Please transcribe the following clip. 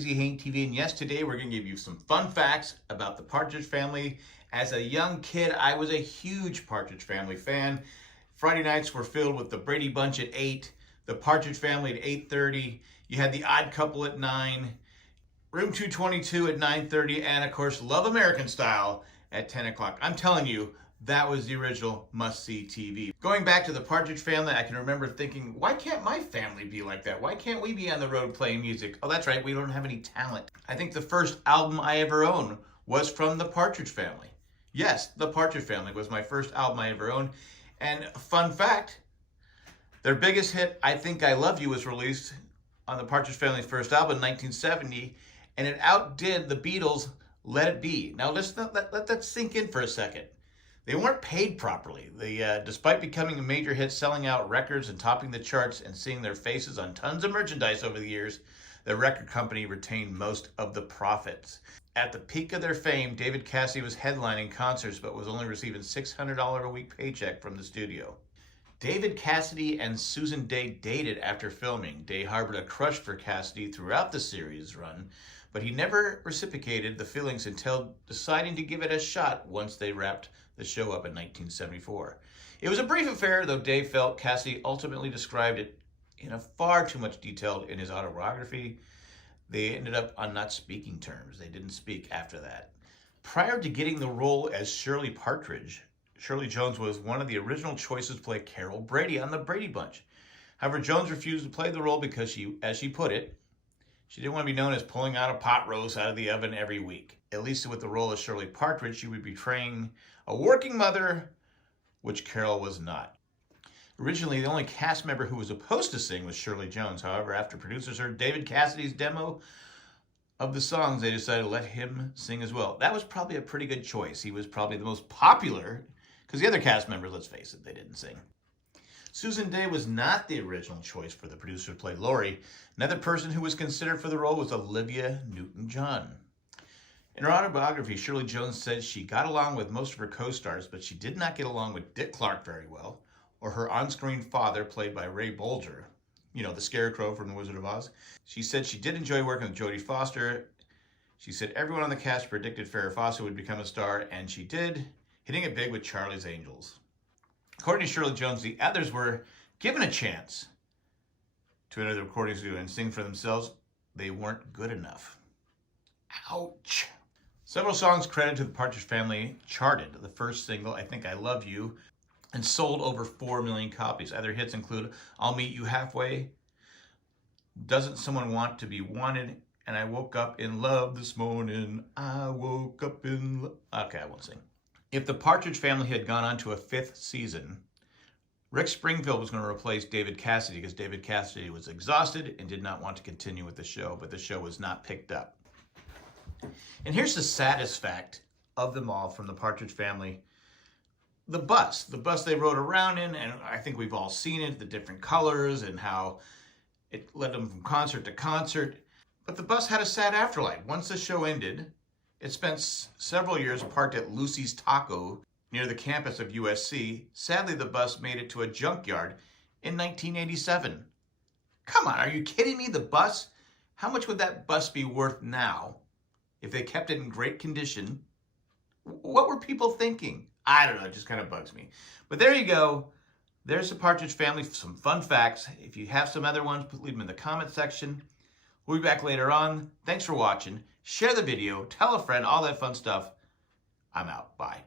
Crazy Hank TV, and yes, today we're going to give you some fun facts about the Partridge Family. As a young kid, I was a huge Partridge Family fan. Friday nights were filled with the Brady Bunch at 8, the Partridge Family at 8:30, you had the Odd Couple at 9, Room 222 at 9:30, and of course, Love American Style at 10 o'clock. I'm telling you, that was the original must-see TV. Going back to the Partridge Family, I can remember thinking, why can't my family be like that? Why can't we be on the road playing music? Oh, that's right, we don't have any talent. I think the first album I ever owned was from the Partridge Family. Yes, the Partridge Family was my first album I ever owned. And fun fact, their biggest hit, I Think I Love You, was released on the Partridge Family's first album in 1970, and it outdid the Beatles' Let It Be. Now let that sink in for a second. They weren't paid properly. Despite becoming a major hit, selling out records and topping the charts and seeing their faces on tons of merchandise over the years, the record company retained most of the profits. At the peak of their fame, David Cassidy was headlining concerts but was only receiving $600 a week paycheck from the studio. David Cassidy and Susan Day dated after filming. Day harbored a crush for Cassidy throughout the series run, but he never reciprocated the feelings until deciding to give it a shot once they wrapped the show up in 1974. It was a brief affair, though Dave felt Cassidy ultimately described it in a far too much detail in his autobiography. They ended up on not speaking terms. They didn't speak after that. Prior to getting the role as Shirley Partridge, Shirley Jones was one of the original choices to play Carol Brady on the Brady Bunch. However, Jones refused to play the role because she, as she put it, she didn't want to be known as pulling out a pot roast out of the oven every week. At least with the role of Shirley Partridge, she would be portraying a working mother, which Carol was not. Originally, the only cast member who was supposed to sing was Shirley Jones. However, after producers heard David Cassidy's demo of the songs, they decided to let him sing as well. That was probably a pretty good choice. He was probably the most popular, because the other cast members, let's face it, they didn't sing. Susan Day was not the original choice for the producer to play Laurie. Another person who was considered for the role was Olivia Newton-John. In her autobiography, Shirley Jones said she got along with most of her co-stars, but she did not get along with Dick Clark very well, or her on-screen father, played by Ray Bolger, you know, the Scarecrow from The Wizard of Oz. She said she did enjoy working with Jodie Foster. She said everyone on the cast predicted Farrah Fawcett would become a star, and she did, hitting it big with Charlie's Angels. According to Shirley Jones, the others were given a chance to enter the recording studio and sing for themselves. They weren't good enough. Ouch. Several songs credited to the Partridge Family charted. The first single, I Think I Love You, and sold over 4 million copies. Other hits include I'll Meet You Halfway, Doesn't Someone Want to Be Wanted, and I Woke Up in Love This Morning. I woke up in love. Okay, I won't sing. If the Partridge Family had gone on to a 5th season, Rick Springfield was going to replace David Cassidy because David Cassidy was exhausted and did not want to continue with the show, but the show was not picked up. And here's the saddest fact of them all from the Partridge Family. The bus they rode around in, and I think we've all seen it, the different colors and how it led them from concert to concert. But the bus had a sad afterlife. Once the show ended, it spent several years parked at Lucy's Taco near the campus of USC. Sadly, the bus made it to a junkyard in 1987. Come on, are you kidding me? The bus? How much would that bus be worth now if they kept it in great condition? What were people thinking? I don't know, it just kind of bugs me. But there you go. There's the Partridge Family, some fun facts. If you have some other ones, leave them in the comment section. We'll be back later on. Thanks for watching. Share the video, tell a friend, all that fun stuff. I'm out. Bye.